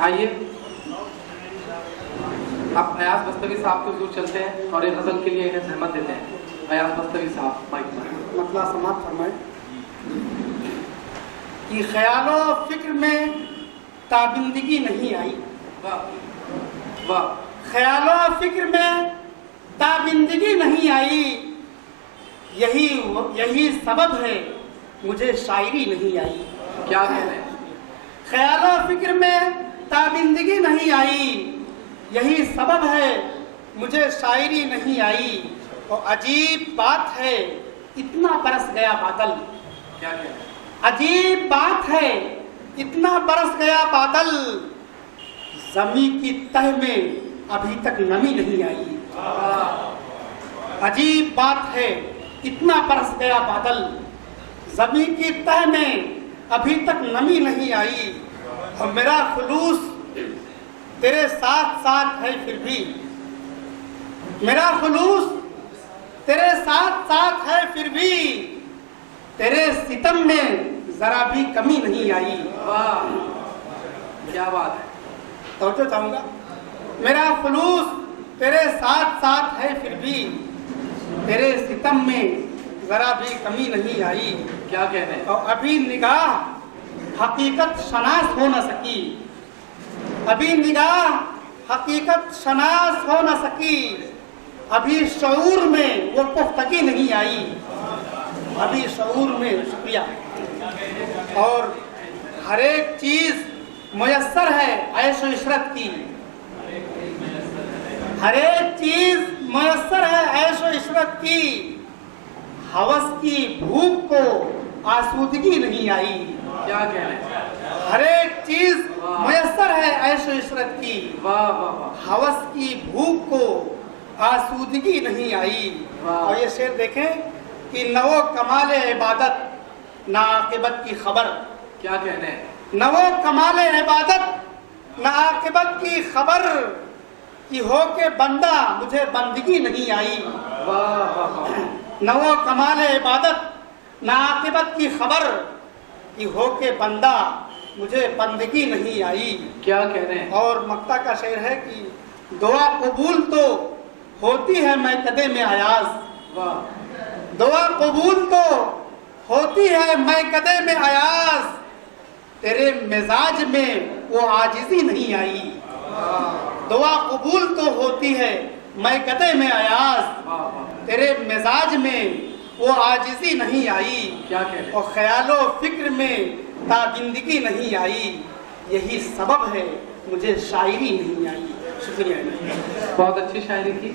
आइए आप अयाज बस्तवी साहब के हुजूर चलते हैं और एक गजल के लिए इन्हें सहमत देते हैं। अयाज बस्तवी साहब माइक पर मतला समाप्त फरमाए कि ख्यालो फिक्र में ताबिंदगी नहीं आई। वाह वाह। ख्यालो फिक्र में ताबिंदगी नहीं आई, यही सबब है मुझे शायरी नहीं आई। क्या कह रहे हैं? ख्यालो फिक्र में ताबिंदगी नहीं आई, यही सबब है मुझे शायरी नहीं आई। और अजीब बात है इतना बरस गया बादल। क्या कह रहे हैं? अजीब बात है इतना बरस गया बादल, जमीन की तह में अभी तक नमी नहीं आई। अजीब बात है इतना बरस गया बादल, जमीन की तह में अभी तक नमी नहीं आई। और मेरा खुलूस तेरे साथ साथ है फिर भी, मेरा खुलूस तेरे साथ साथ है फिर भी, तेरे सितम में जरा भी कमी नहीं आई। वाह क्या बात है। तो चाहूंगा मेरा खुलूस तेरे साथ साथ है फिर भी, तेरे सितम में जरा भी कमी नहीं आई। क्या कह रहे हैं? और अभी निगाह हकीकत शनास हो न सकी, अभी निगाह हकीकत शनास हो न सकी, अभी शऊर में वो पुख्तगी नहीं आई। अभी शऊर में, शुक्रिया। और हर एक चीज मुयस्सर है ऐशो इशरत की, हर एक चीज मुयस्सर है ऐशो इशरत की, हवस की भूख को आसूदगी नहीं आई। क्या कह रहे हैं? हर एक चीज मुयस्सर है ऐशो इशरत की, वाह वाह वाह। हवस की भूख को आसूदगी नहीं आई। और ये शेर देखें कि नवो कमाले इबादत ना आकिबत की खबर। क्या कह रहे हैं? नवो कमाले इबादत ना आकिबत की खबर, कि हो के बंदा मुझे बंदगी नहीं आई। वाह वाह वाह। नवो कमाले इबादत ना आकिबत की खबर, कि हो के बंदा मुझे बंदगी नहीं आई। क्या कह रहे हैं? और मक्ता का शेर है कि दुआ कबूल तो होती है मैं कदे में अयाज। वाह। दुआ कबूल तो होती है मैं कदे में अयाज, तेरे मिजाज में वो आजिजी नहीं आई। दुआ कबूल तो होती है मैं कदे में अयाज, तेरे मिजाज में वो आजिजी नहीं आई। क्या कह रहे हैं? और ख्यालो फिक्र में ताबिंदगी नहीं आई, यही सबब है मुझे शायरी नहीं आई। शुक्रिया। बहुत अच्छी शायरी की।